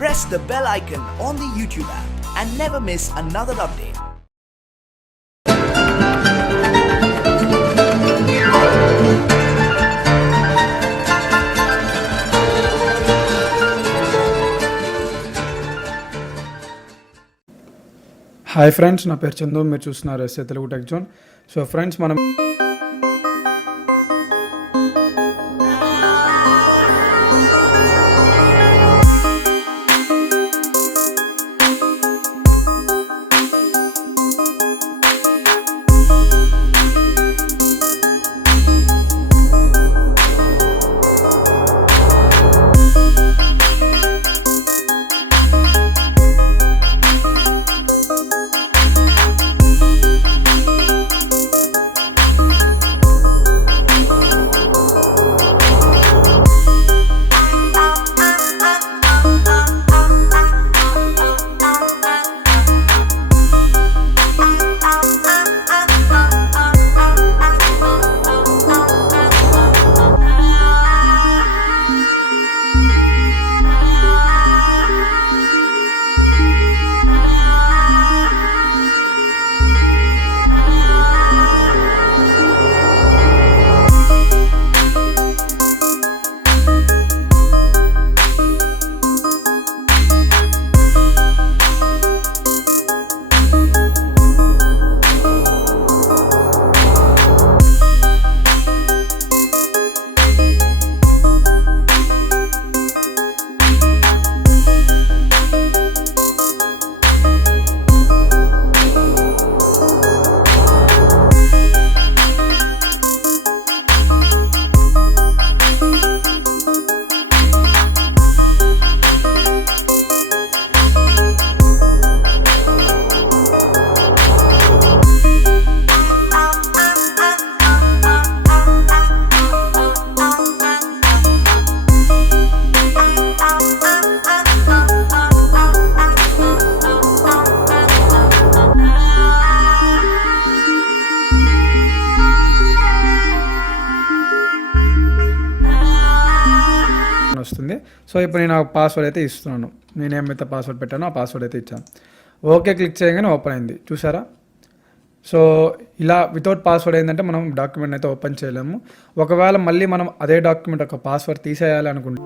press the bell icon on the YouTube app and never miss another update. Hi friends, నా పేరు చందు. మీరు చూస్తున్నారు SA Telugu tech zone. So friends, మనం వస్తుంది. సో ఇప్పుడు నేను పాస్వర్డ్ అయితే ఇస్తున్నాను. నేను ఏమైతే పాస్వర్డ్ పెట్టానో ఆ పాస్వర్డ్ అయితే ఇచ్చాను. ఓకే క్లిక్ చేయగానే ఓపెన్ అయింది, చూసారా? సో ఇలా వితౌట్ పాస్వర్డ్ ఏంటంటే మనం డాక్యుమెంట్ అయితే ఓపెన్ చేయలేము. ఒకవేళ మళ్ళీ మనం అదే డాక్యుమెంట్ ఒక పాస్వర్డ్ తీసేయాలి అనుకుంటే